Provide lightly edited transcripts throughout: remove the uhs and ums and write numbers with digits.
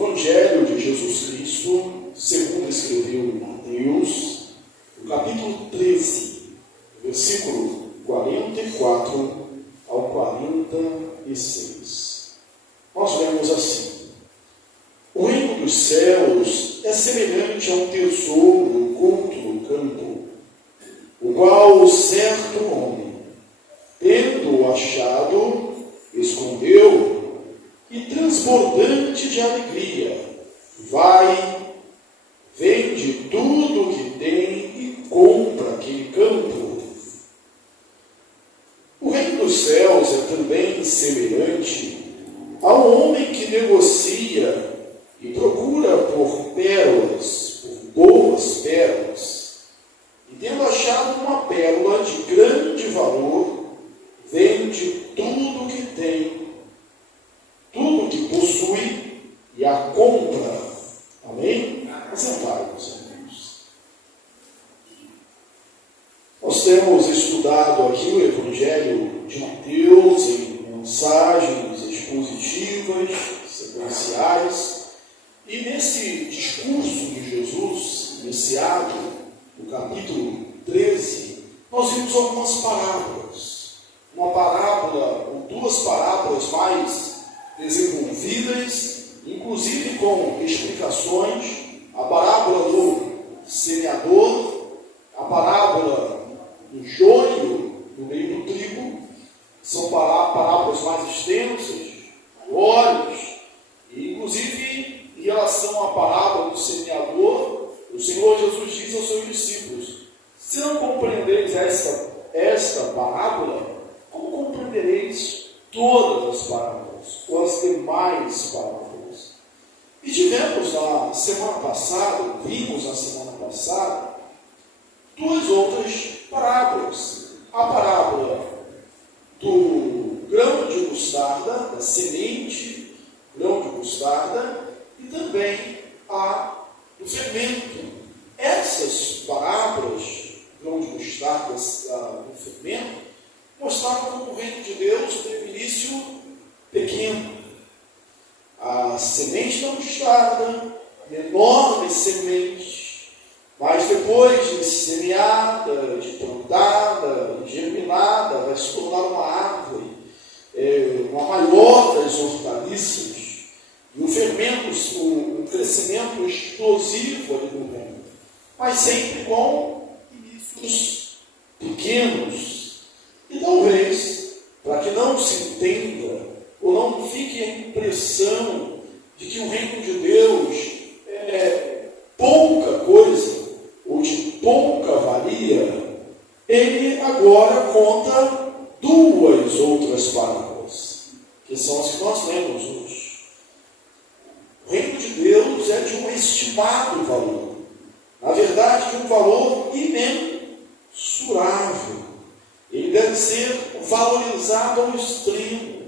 Evangelho de Jesus Cristo, segundo escreveu Mateus, no capítulo 13, versículo 44 ao 46. Nós lemos assim: o reino dos céus é semelhante a um tesouro oculto no campo, o qual certo homem, tendo-o achado, escondeu, e transbordante de alegria, vai, vende tudo o que tem e compra aquele campo. O reino dos céus é também semelhante a um homem que negocia e procura por pérolas, por boas pérolas, e tendo achado uma pérola de grande valor, vende tudo o que tem, tudo o que possui, e a compra. Amém? Assentai-vos, irmãos. Nós temos estudado aqui o Evangelho de Mateus em mensagens expositivas, sequenciais, e nesse discurso de Jesus, nesse ato, no capítulo 13, nós vimos algumas parábolas. Uma parábola, ou duas parábolas mais desenvolvidas, inclusive com explicações: a parábola do semeador, a parábola do joio no meio do trigo. São parábolas mais extensas, maiores, e inclusive em relação à parábola do semeador, o Senhor Jesus diz aos seus discípulos: se não compreendereis esta parábola, como compreendereis todas as parábolas, ou as demais parábolas? E tivemos na semana passada, vimos na semana passada, duas outras parábolas. A parábola do grão de mostarda, da semente, grão de mostarda, e também a do fermento. Essas parábolas, grão de mostarda, do fermento, mostravam como o reino de Deus teve início pequeno. A semente da mostarda, enorme semente, mas depois de semeada, de plantada, de germinada, vai se tornar uma árvore, uma maior das hortaliças, e o fermento, o crescimento explosivo ali no reino, mas sempre com inícios pequenos. E talvez, para que não se entenda, ou não fique a impressão de que o reino de Deus é pouca coisa, ou de pouca valia, ele agora conta duas outras parábolas, que são as que nós lemos hoje. O reino de Deus é de um estimado valor, na verdade, de um valor imensurável. Ele deve ser valorizado ao extremo.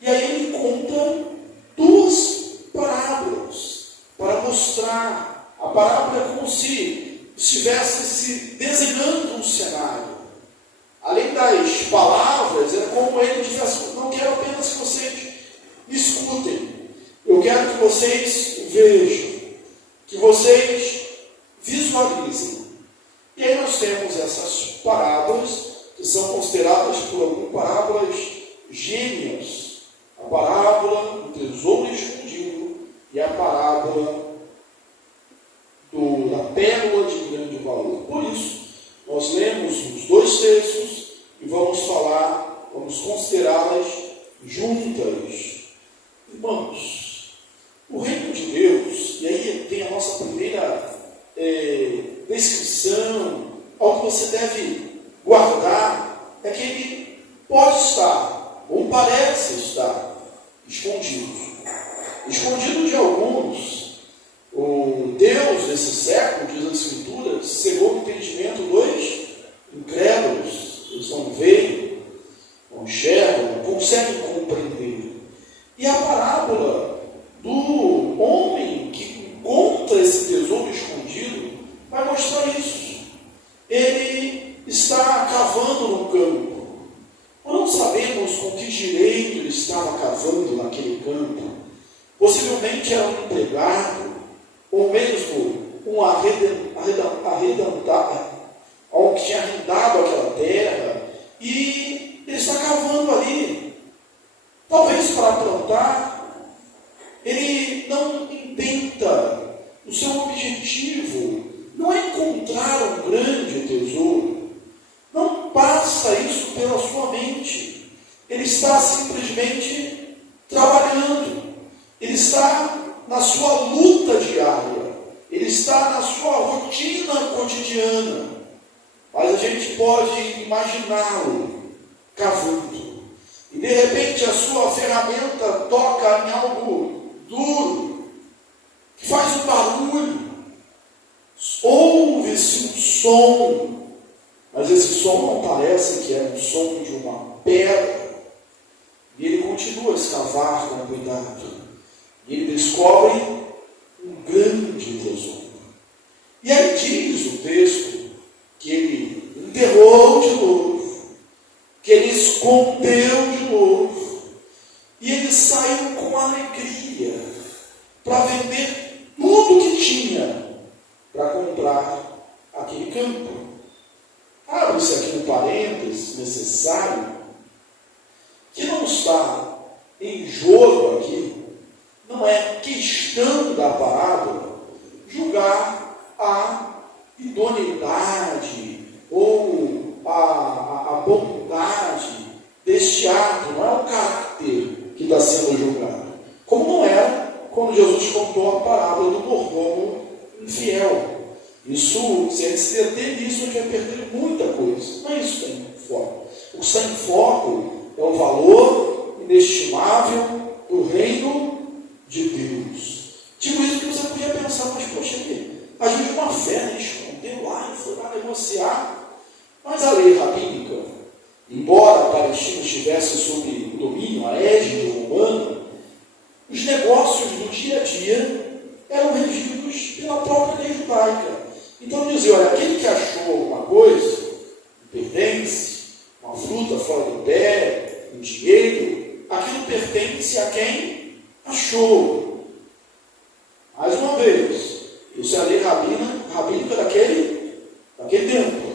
E aí ele conta duas parábolas para mostrar. A parábola é como se estivesse se desenhando um cenário. Além das palavras, é como ele dissesse: não quero apenas que vocês escutem, eu quero que vocês vejam, que vocês visualizem. E aí nós temos essas parábolas, que são consideradas por algumas parábolas gêmeas. A parábola do tesouro escondido e a parábola da pérola de grande valor. Por isso, nós lemos os dois textos e vamos considerá-las juntas. Irmãos, o reino de Deus, e aí tem a nossa primeira descrição, algo que você deve guardar, é que ele pode estar, ou parece estar, escondido de alguns. O Deus desse século, diz a Escritura, cegou o entendimento dos incrédulos. Eles não veem, não enxergam, não conseguem compreender. E a parábola do homem que encontra esse tesouro escondido vai mostrar isso. Ele está cavando no campo. Nós não sabemos com que direito ele estava cavando naquele campo. Possivelmente possivelmente era um empregado, ou mesmo um alguém que tinha arrendado aquela terra, e ele está cavando ali, talvez para plantar. Ele não intenta, o seu objetivo não é encontrar um grande tesouro, não passa isso pela sua mente. Ele está simplesmente trabalhando, ele está na sua luta diária, ele está na sua rotina cotidiana. Mas a gente pode imaginá-lo cavando, e de repente a sua ferramenta toca em algo duro, que faz um barulho, ouve-se um som, mas esse som não parece que é um som de uma pedra. E ele continua a escavar com cuidado. E ele descobre um grande tesouro. E aí diz o texto que ele enterrou de novo, que ele escondeu de novo, e ele saiu com alegria para vender tudo que tinha para comprar aquele campo. Abre-se aqui um parênteses necessário, que não está em jogo aqui, não é questão da parábola julgar a idoneidade ou a bondade deste ato, não é o caráter que está sendo julgado, como não era quando Jesus contou a parábola do mordomo infiel. Isso, se a gente se deter nisso, a gente vai perder muita coisa. Não é isso que está em foco. O que está em foco é o valor inestimável do reino de Deus. Tipo isso que você podia pensar, mas poxa, agiu de uma fé, né? Escondeu lá e foi lá negociar. Mas a lei rabínica, embora a Palestina estivesse sob o domínio, a égide romana, os negócios do dia a dia eram regidos pela própria lei judaica. Então dizia, olha, aquele que achou alguma coisa, um pertence, uma fruta fora do pé, um dinheiro, aquilo pertence a quem achou. Mais uma vez, isso é a lei rabínica daquele tempo.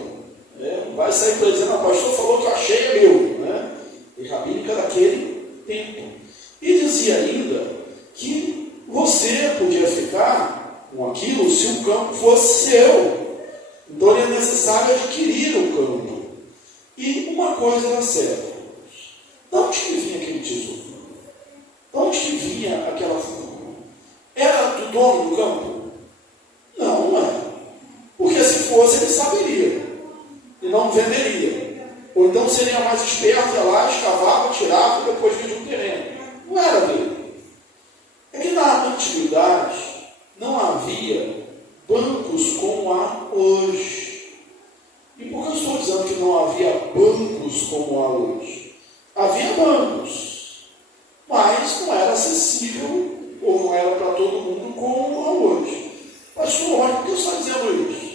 Não vai sair para dizer, o pastor falou que eu achei é meu. Lei rabínica daquele tempo. E dizia ainda que você podia ficar com aquilo se o campo fosse seu. Então é necessário adquirir o campo. E uma coisa era certa: de onde que vinha aquele tesouro? De onde que vinha aquela fruta? Era do dono do campo? Não, não era. Porque se fosse, ele saberia e não venderia. Ou então seria mais esperto, ia lá, escavava, tirava e depois vendia o terreno. Não era dele. É que na antiguidade não havia bancos como há hoje. E por que eu estou dizendo que não havia bancos como há hoje? Havia bancos, mas não era acessível, ou não era para todo mundo como há hoje. Pastor, mas por que você está dizendo isso?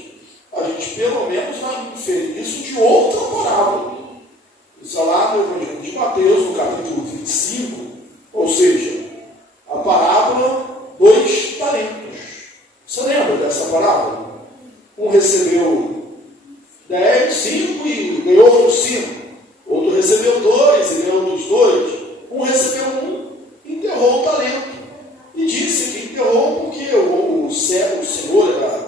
A gente pelo menos vai inferir isso de outra parábola. Isso é lá no Evangelho de Mateus, no capítulo 25, ou seja, a parábola dos talentos. Você lembra dessa parábola? Um recebeu 10, 5 e ganhou outros 5. Outro recebeu 2 e ganhou outros 2. Um recebeu 1 e enterrou o talento. E disse que enterrou porque o Senhor era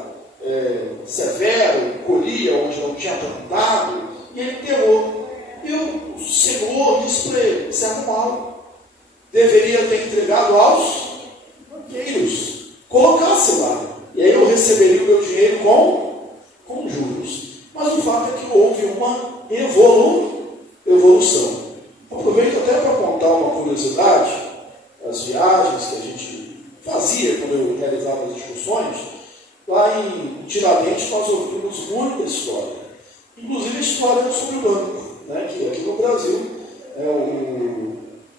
severo, colhia onde não tinha plantado, e ele enterrou. E o Senhor disse para ele: servo mau, deveria ter entregado aos banqueiros, colocasse lá, e aí eu receberia o meu dinheiro com juros. Mas o fato é que houve uma evolução. Aproveito até para contar uma curiosidade. As viagens que a gente fazia quando eu realizava as excursões, lá em Tiradentes nós ouvimos muita história, inclusive a história sobre o banco, que aqui no Brasil,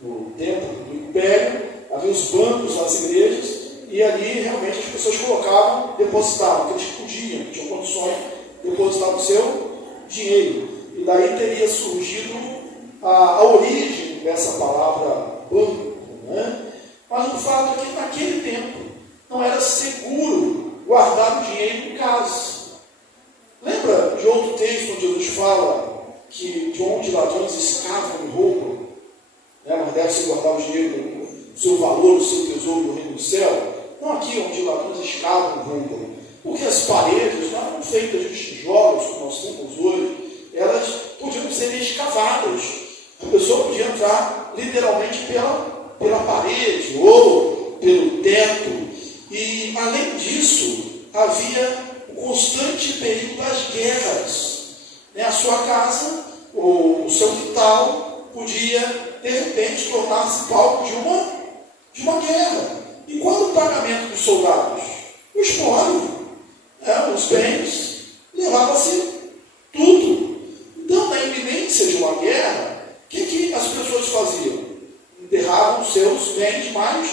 no tempo do Império, havia os bancos nas igrejas, e ali realmente as pessoas colocavam, depositavam, que eles podiam, tinham condições de depositar o seu dinheiro. E daí teria surgido a origem dessa palavra banco, Mas o fato é que naquele tempo não era seguro guardar o dinheiro em casa. Lembra de outro texto onde Jesus fala que de onde ladrões escavam e roubam, mas deve-se guardar o dinheiro, o seu valor, o seu tesouro no reino do céu? Não aqui onde ladrões escavam e roubam, porque as paredes não eram feitas de tijolos como nós temos hoje, elas podiam ser escavadas. A pessoa podia entrar literalmente pela parede ou pelo teto. E além disso, havia o constante perigo das guerras. A sua casa ou o seu quintal podia de repente tornar-se palco de uma guerra. E qual o pagamento dos soldados? O espólio, os bens, levava-se tudo. Então, na iminência de uma guerra, o que as pessoas faziam? Enterravam seus bens mais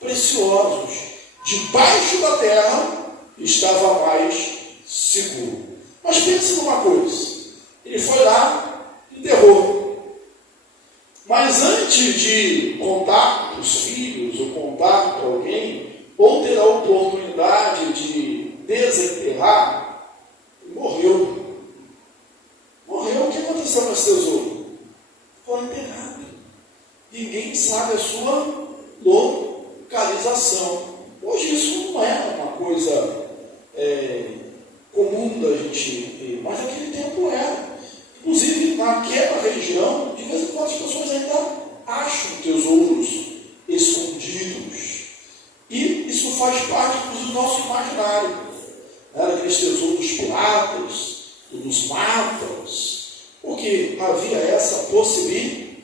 preciosos. Debaixo da terra estava mais seguro. Mas pense numa coisa, ele foi lá e enterrou. Mas antes de contar para os filhos, ou contar para alguém, ou ter a oportunidade de desenterrar, morreu. Morreu. O que aconteceu com esse tesouro? Foi enterrado. Ninguém sabe a sua localização. Hoje isso não é uma coisa comum da gente ver, mas naquele tempo era. Inclusive, naquela região, de vez em quando as pessoas ainda acham tesouros escondidos. E isso faz parte do nosso imaginário. Aqueles tesouros dos piratas, dos mapas, porque havia essa possibilidade.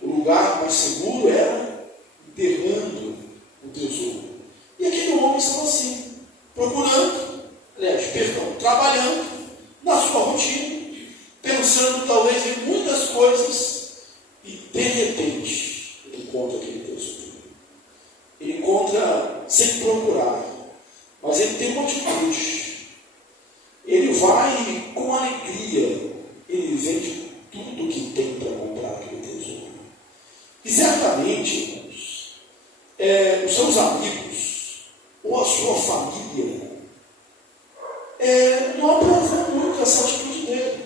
O lugar mais seguro era enterrando o tesouro. E aquele homem estava assim, trabalhando na sua rotina, pensando talvez em muitas coisas, e de repente ele encontra aquele tesouro. Ele encontra sem procurar, mas ele tem uma atitude. Ele vai com alegria, ele vende tudo que tem para comprar aquele tesouro. E certamente, irmãos, os seus amigos ou a sua família não aprovou muito essa atitude dele,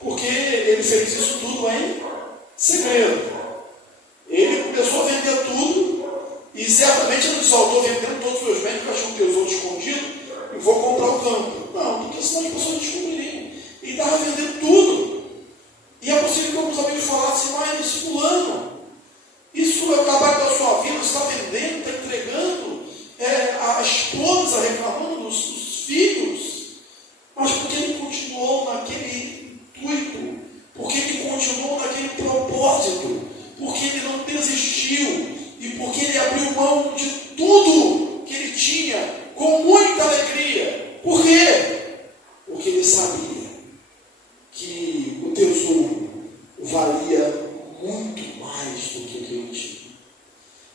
porque ele fez isso tudo em segredo. Ele começou a vender tudo e certamente ele não saltou vendendo todos os meus bens porque achou um tesouro escondido e vou comprar o campo. Não, porque senão as pessoas descobririam. Ele estava vendendo tudo. E é possível que alguns amigos falassem, mas fulano, isso é o trabalho da sua vida, você está vendendo, está entregando, a esposa reclamando dos filhos, mas porque ele continuou naquele intuito, porque ele continuou naquele propósito, porque ele não desistiu e porque ele abriu mão de tudo que ele tinha com muita alegria. Por quê? Porque ele sabia que o tesouro valia muito mais do que ele tinha.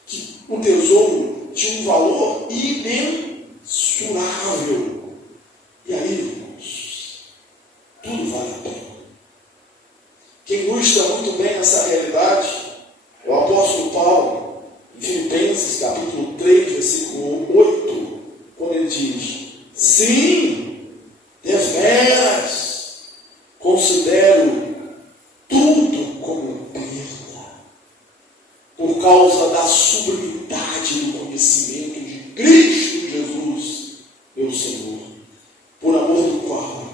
Que o tesouro tinha um valor imensurável. E aí, irmãos, tudo vale a pena. Quem ilustra muito bem essa realidade é o apóstolo Paulo, em Filipenses, capítulo 3, versículo 8, quando ele diz: sim, deveras, considero tudo como perda, por causa da sublimidade do conhecimento de Cristo Jesus, meu Senhor, por amor do qual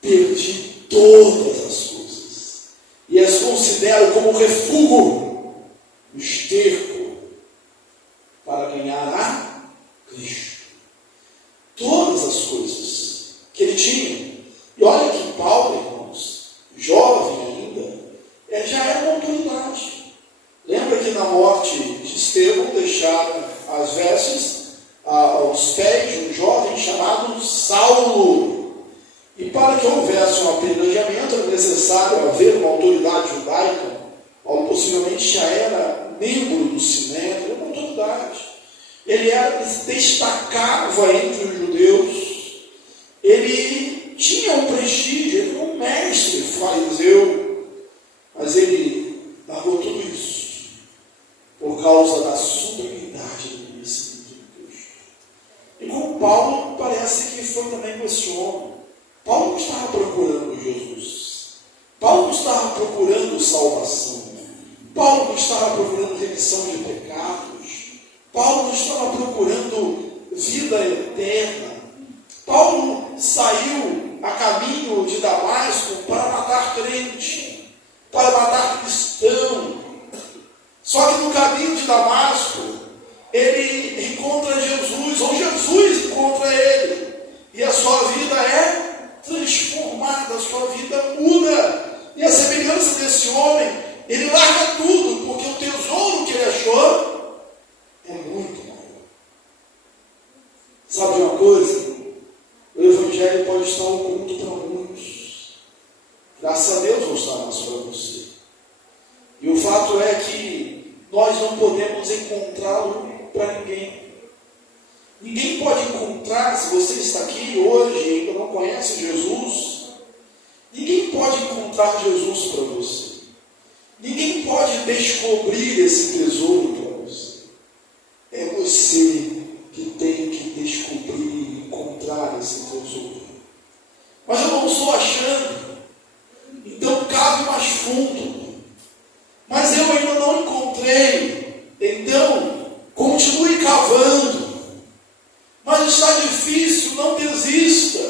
perdi todas as coisas e as considero como refúgio, esterco, para ganhar a Cristo. Todas as coisas que ele tinha. E olha que Paulo, irmãos, jovem ainda, já era uma autoridade. Lembra que na morte de Estevão deixaram as vestes aos pés de um jovem chamado Saulo. E para que houvesse um apedrejamento era necessário haver uma autoridade judaica. Paulo possivelmente já era membro do Sinédrio, era uma autoridade. Ele se destacava entre os judeus. Ele tinha um prestígio, ele era um mestre fariseu. Mas ele largou tudo isso causa da sublimidade do conhecimento de Deus. E com Paulo, parece que foi também com esse homem. Paulo não estava procurando Jesus. Paulo não estava procurando salvação. Paulo não estava procurando remissão de pecados. Paulo não estava procurando vida eterna. Paulo saiu a caminho de Damasco para matar crente, para matar cristão. Só que no caminho de Damasco, ele encontra Jesus, ou Jesus encontra ele, e a sua vida é transformada, a sua vida muda. E a semelhança desse homem, ele larga tudo, porque o tesouro que ele achou é muito maior. Sabe de uma coisa? O Evangelho pode estar oculto para muitos. Graças a Deus não está mais para você. E o fato é que nós não podemos encontrá-lo para ninguém. Ninguém pode encontrar, se você está aqui hoje e ainda não conhece Jesus, ninguém pode encontrar Jesus para você. Ninguém pode descobrir esse tesouro para você. É você que tem que descobrir, encontrar esse tesouro. Mas eu não estou achando, então cabe mais fundo. Mas eu ainda não encontrei, então continue cavando. Mas está difícil, não desista,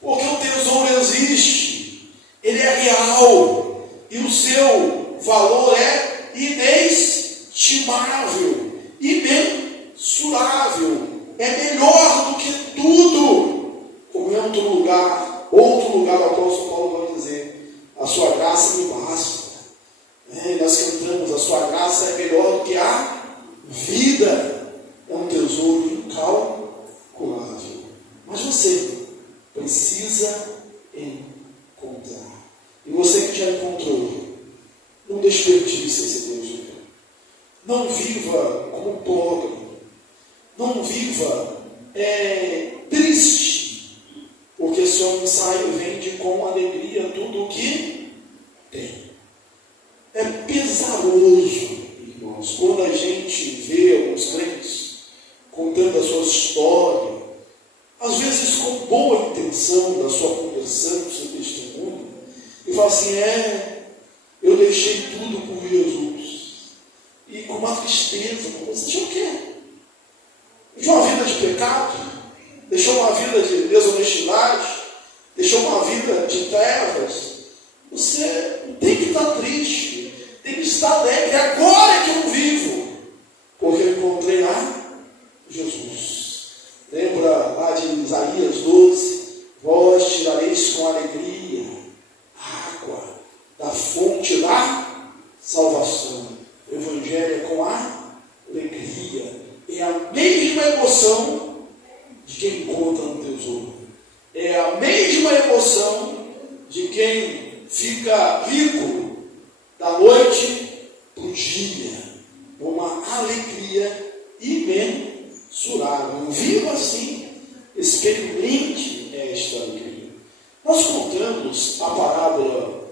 porque o tesouro existe, ele é real, e o seu valor é inestimável, imensurável, é melhor do que tudo. Como em outro lugar o apóstolo Paulo vai dizer, a sua graça me basta. Nós cantamos, a sua graça é melhor do que a vida, é um tesouro incalculável. Mas você precisa encontrar. E você que já encontrou, não desperdice esse tesouro. Não viva como pobre. Não viva triste, porque esse homem sai e vende com alegria tudo o que tem. É pesaroso, irmãos, quando a gente vê alguns crentes contando a sua história, às vezes com boa intenção da sua conversão, do seu testemunho, e fala assim, eu deixei tudo por Jesus. E com uma tristeza, você deixou o quê? Deixou uma vida de pecado? Deixou uma vida de desonestidade? Deixou uma vida de trevas? Você tem que estar triste, tem que estar alegre. Agora é que eu vivo, porque eu encontrei lá Jesus. Lembra lá de Isaías 12? Vós tirareis com alegria água da fonte da salvação. O Evangelho é com alegria. É a mesma emoção de quem encontra um tesouro. É a mesma emoção de quem fica rico da noite para o dia. Uma alegria imensurável. Viva assim, experimente esta alegria. Nós contamos a parábola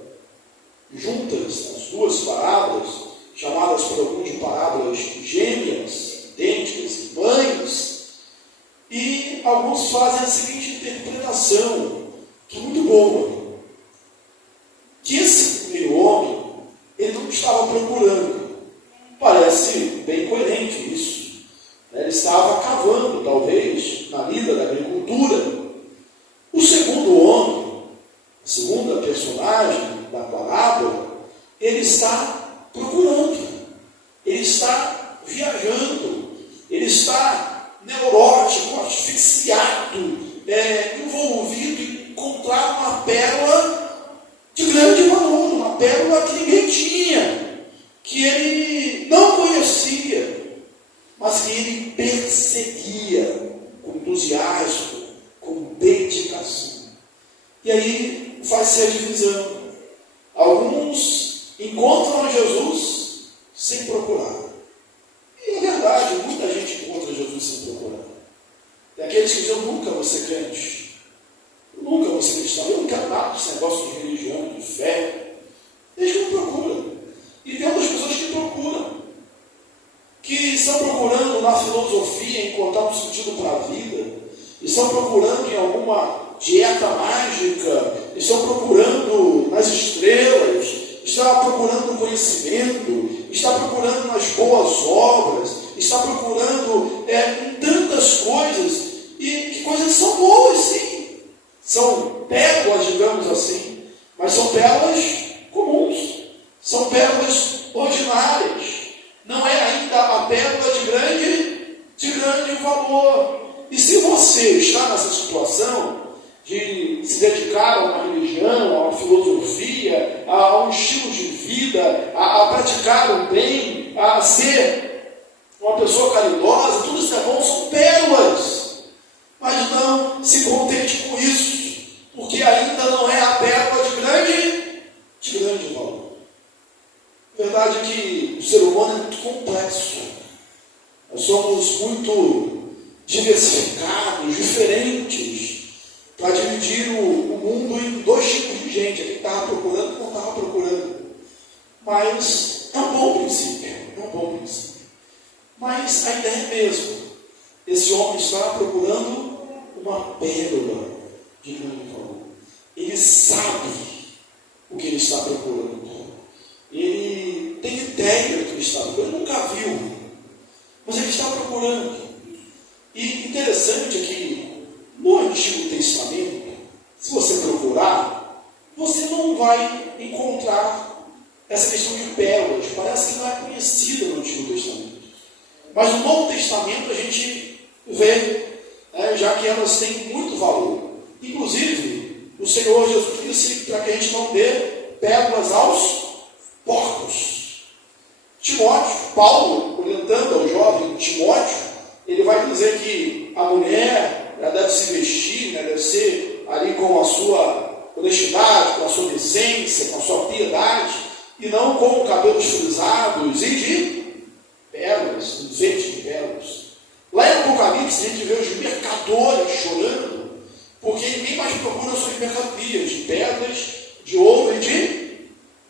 juntas, as duas parábolas, chamadas por alguns de parábolas gêmeas, idênticas, irmãs, e alguns fazem a seguinte interpretação, que é muito boa, que esse primeiro homem, ele não estava procurando. Parece bem coerente isso. Ele estava cavando, talvez, na lida da agricultura. O segundo homem, a segunda personagem da parábola, ele está procurando, ele está viajando, ele está neurótico, asfixiado, envolvido em encontrar uma pérola de grande valor, uma pérola que ninguém tinha, que ele não conhecia, mas que ele perseguia com entusiasmo, com dedicação. E aí faz-se a divisão. Alguns encontram Jesus sem procurar. E é verdade, muita gente encontra Jesus sem procurar. Tem aqueles que dizem, eu nunca vou ser crente, eu nunca vou ser cristão, eu não quero nada desse negócio de religião, de fé. Eles que não procuram. E tem outras pessoas que procuram. estão procurando na filosofia encontrar um sentido para a vida, estão procurando em alguma dieta mágica, estão procurando nas estrelas, estão procurando no conhecimento, estão procurando nas boas obras, estão procurando em tantas coisas, e que coisas são boas, sim. São pérolas, digamos assim, mas são pérolas comuns, são pérolas ordinárias. Não é ainda a pérola de grande valor. E se você está nessa situação de se dedicar a uma religião, a uma filosofia, a um estilo de vida, a praticar o bem, a ser uma pessoa caridosa, tudo isso é bom, são pérolas. Mas não se contente com isso, porque ainda não é a pérola de grande valor. A verdade é que o ser humano é muito complexo. Nós somos muito diversificados, diferentes, para dividir o mundo em dois tipos de gente, aquele que estava procurando e não estava procurando. Mas é um bom princípio, Mas a ideia é mesmo. Esse homem está procurando uma pérola de grande valor. Ele sabe o que ele está procurando. Ele tem ideia do que ele está procurando. Ele nunca viu, mas ele está procurando. E interessante é que no Antigo Testamento, se você procurar, você não vai encontrar essa questão de pérolas. Parece que não é conhecida no Antigo Testamento. Mas no Novo Testamento a gente vê, já que elas têm muito valor. Inclusive, o Senhor Jesus disse para que a gente não dê pérolas aos porcos. Timóteo, Paulo, orientando ao jovem Timóteo, ele vai dizer que a mulher deve se vestir, deve ser ali com a sua honestidade, com a sua decência, com a sua piedade, e não com cabelos frisados e de pérolas, enfeite de pérolas. Lá em Apocalipse a gente vê os mercadores chorando, porque ninguém mais procura suas mercadorias de pedras, de ouro e de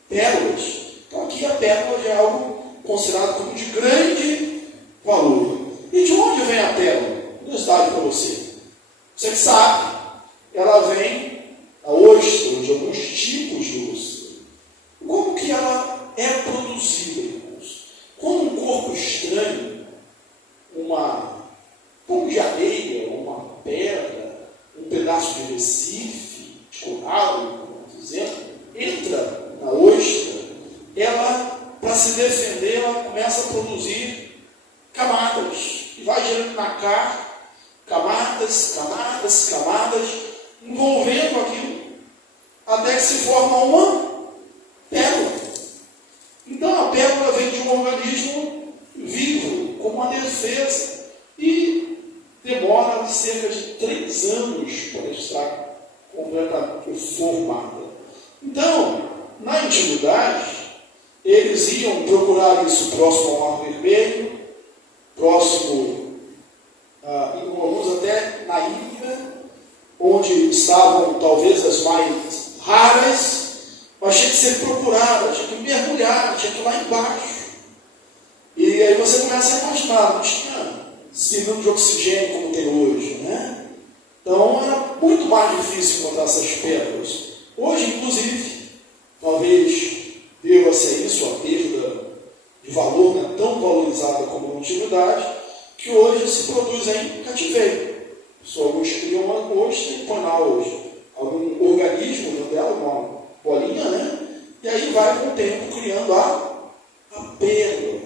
pérolas. Então aqui a pérola já é algo considerado como de grande valor. E de onde vem a pérola? Curiosidade para você. Você que sabe, ela vem a ostra, de alguns tipos de ostra. Como que ela é produzida, irmãos? Quando um corpo estranho, um pouco de areia, uma pedra, um pedaço de recife, de coral, por exemplo, entra na ostra, ela, para se defender, ela começa a produzir camadas, e vai gerando na carne, camadas, envolvendo aquilo, até que se forma uma pérola. Então a pérola vem de um organismo vivo, com uma defesa, e demora cerca de 3 anos para estar completamente formada. Então, na antiguidade, eles iam procurar isso próximo ao Mar Vermelho, próximo, alguns até na ilha, onde estavam talvez as mais raras, mas tinha que ser procurada, tinha que mergulhar, tinha que ir lá embaixo. E aí você começa a imaginar, não tinha cilindro de oxigênio como tem hoje, né? Então era muito mais difícil encontrar essas pérolas. Hoje, inclusive, talvez deva-se a isso, a perda de valor, não é tão valorizada como na antiguidade, que hoje se produz em cativeiro. Alguns criam uma ostra e põe lá hoje algum organismo dentro dela, uma bolinha, né? E aí vai com o tempo criando a pérola.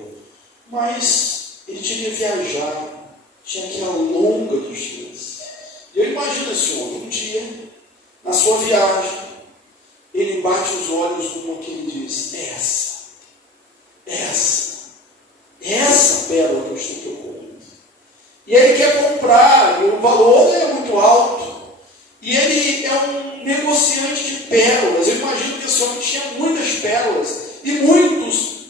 Mas ele tinha que viajar, tinha que ir a longa distância. E eu imagino esse homem, um dia, na sua viagem, ele bate os olhos numa que ele diz: essa pérola que eu estou procurando. E ele quer comprar, e o valor é muito alto. E ele é um negociante de pérolas. Eu imagino que esse homem tinha muitas pérolas e muitos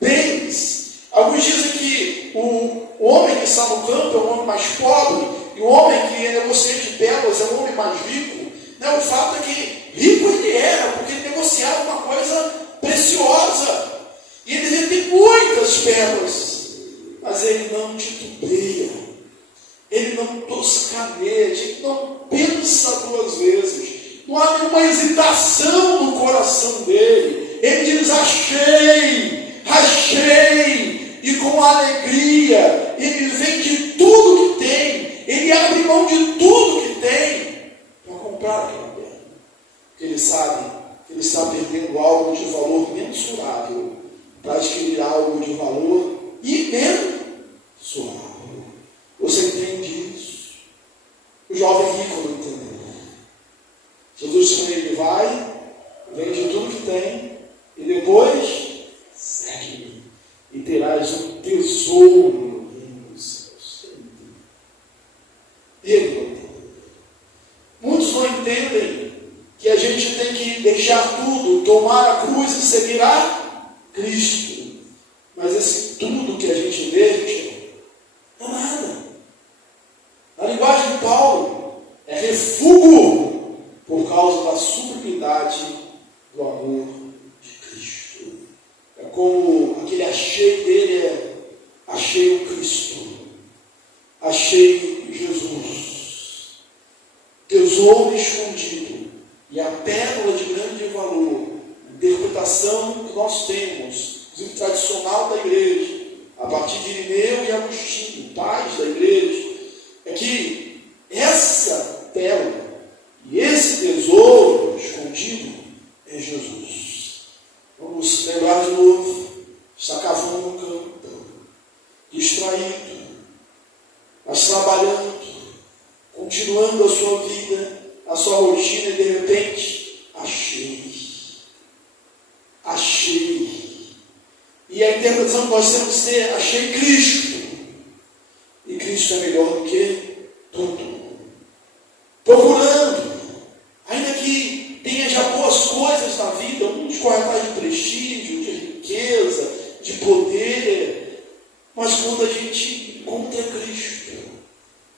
bens. Alguns dizem que o homem que está no campo é o homem mais pobre, e o homem que é negociante de pérolas é o homem mais rico. O fato é que rico ele era, porque ele negociava uma coisa preciosa. E ele devia ter muitas pérolas. Mas ele não titubeia, ele não toscaneja, ele não pensa duas vezes, não há nenhuma hesitação no coração dele. Ele diz: achei, achei, e com alegria ele vende tudo que tem, ele abre mão de tudo que tem para comprar aquela terra, porque ele sabe que ele está perdendo algo de valor mensurável para adquirir algo de valor imensurável. Você entende isso? O jovem rico não entendeu. Jesus disse para ele: vai, vende tudo que tem e depois segue-me e terás um tesouro no reino dos céus. Ele não entendeu. Muitos não entendem que a gente tem que deixar tudo, tomar a cruz e seguir a Cristo. Mas esse tudo que a gente deixa não é nada. A linguagem de Paulo é refúgio por causa da sublimidade do amor de Cristo. É como aquele achei dele é: achei o Cristo, achei Jesus, tesouro escondido e a pérola de grande valor. A interpretação que nós temos, inclusive tradicional da igreja, a partir de Irineu e Agostinho, pais da igreja, é que essa pérola e esse tesouro escondido é Jesus. Vamos lembrar de novo: está cavando um campo, distraído, mas trabalhando, continuando a sua vida, a sua rotina, e de repente, achei. E a interpretação que nós temos que ter: achei Cristo. E Cristo é melhor do que tudo. Procurando, ainda que tenha já boas coisas na vida, uns correm atrás de prestígio, de riqueza, de poder, mas quando a gente encontra Cristo,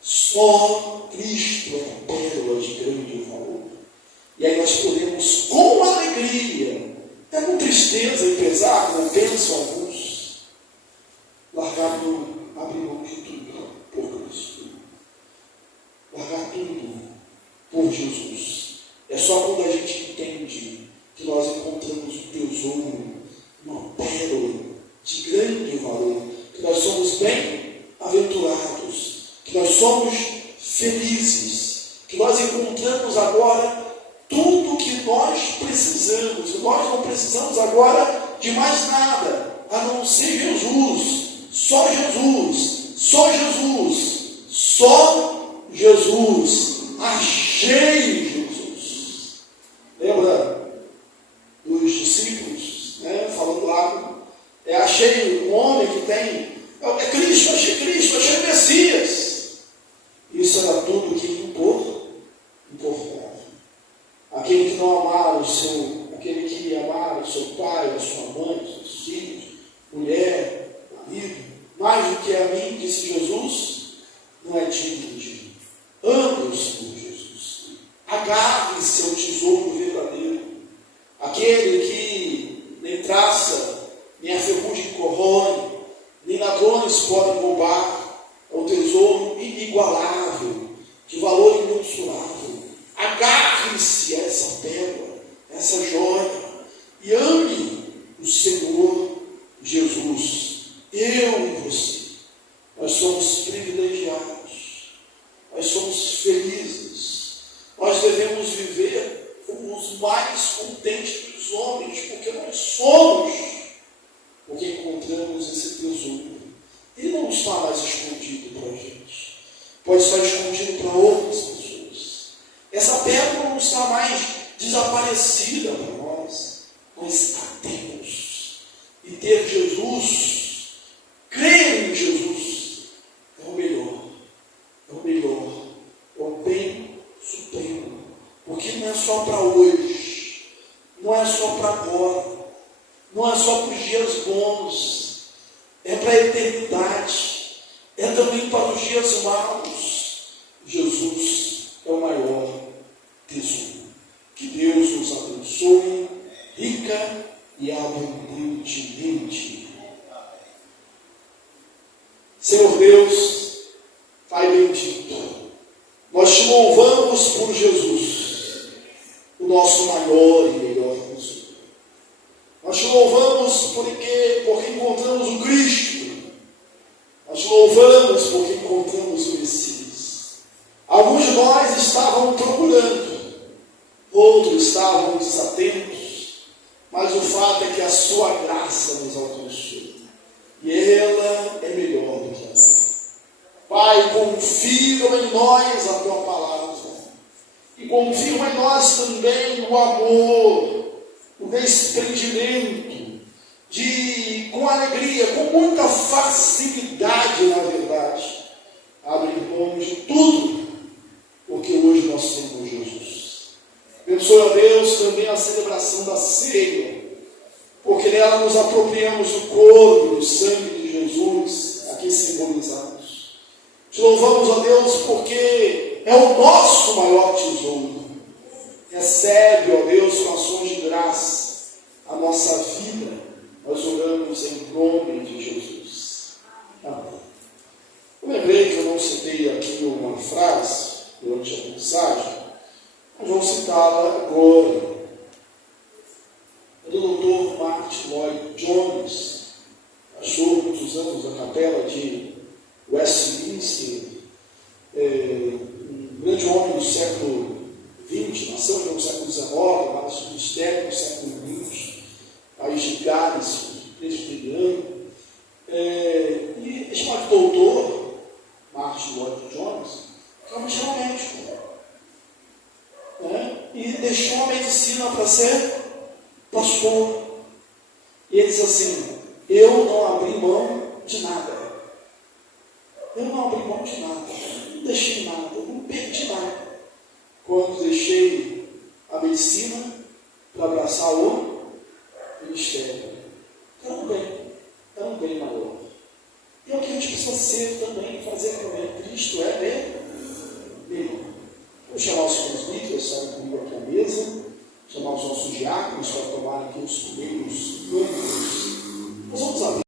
só Cristo é a pérola de grande valor. E aí nós podemos, com alegria, até com tristeza e pesar, como pensam alguns, largar tudo, abrir mão de tudo por Cristo. Largar tudo por Jesus. É só quando a gente entende que nós encontramos um tesouro, uma pérola de grande valor, que nós somos bem-aventurados, que nós somos felizes, que nós encontramos agora tudo o que nós precisamos. Nós não precisamos agora de mais nada, a não ser Jesus. Só Jesus, só Jesus, só Jesus. Achei Jesus. Lembra dos discípulos, né, falando lá, achei um homem que tem, é Cristo, achei o Messias. Isso era tudo que importava. Aquele que não amar aquele que amar o seu pai, a sua mãe, os seus filhos, mulher, marido, mais do que a mim, disse Jesus, não é digno de mim. Ame o Senhor Jesus. Agarre-se ao tesouro verdadeiro. Aquele que nem traça, nem a ferrugem corrói, nem ladrões podem roubar. É um tesouro inigualável, de valor imensurável. Agarre-se a essa pérola, essa joia, e ame o Senhor Jesus. Eu e você, nós somos privilegiados, nós somos felizes, nós devemos viver como os mais contentes dos homens, porque nós somos, porque encontramos esse tesouro. Ele não está mais escondido para a gente, pode estar escondido para outras pessoas. Essa pérola não está mais desaparecida para nós, nós a temos. E ter Jesus, crer em Jesus, é o melhor, é o bem supremo, porque não é só para hoje, não é só para agora, não é só para os dias bons, é para a eternidade, é também para os dias maus. Jesus é o maior tesouro. Que Deus nos abençoe rica e abundantemente. Senhor Deus, Pai bendito, nós te louvamos por Jesus, o nosso maior e melhor consuelo. Nós te louvamos porque encontramos o Cristo. Nós te louvamos porque encontramos o Messias. Alguns de nós estavam procurando, outros estavam desatentos, mas o fato é que a sua graça nos alcançou. E ela é melhor do que essa. Pai, confirma em nós a tua palavra. E confirma em nós também o amor, o desprendimento, com alegria, com muita facilidade, na verdade, abrir mão de tudo, porque hoje nós temos Jesus. Abençoe a Deus também a celebração da ceia, porque nela nos apropriamos do corpo e do sangue de Jesus, aqui simbolizados. Te louvamos a Deus porque é o nosso maior tesouro. Recebe, ó Deus, com ações de graça a nossa vida. Nós oramos em nome de Jesus. Amém. Eu lembrei que eu não citei aqui uma frase durante a mensagem, mas vou citá-la agora. É do Dr. Martin Lloyd Jones, pastor muitos anos da capela de Westminster, um grande homem do século XX, nasceu no século XIX, mas no ministério do século XX, país de Gales, presbiteriano, e é chamado doutor Martin Lloyd Jones, realmente era um médico, e deixou a medicina para ser pastor. E ele diz assim: eu não abri mão de nada. Eu não abri mão de nada. Não deixei nada. Não perdi nada. Quando deixei a medicina para abraçar o ministério. Era um bem maior. E é o que a gente precisa ser também, fazer também. Cristo é melhor. Vou chamar os presbíteros, saem comigo aqui à mesa. Chamar os nossos diáconos para tomarem aqui os primeiros banhos. Nós vamos abrir.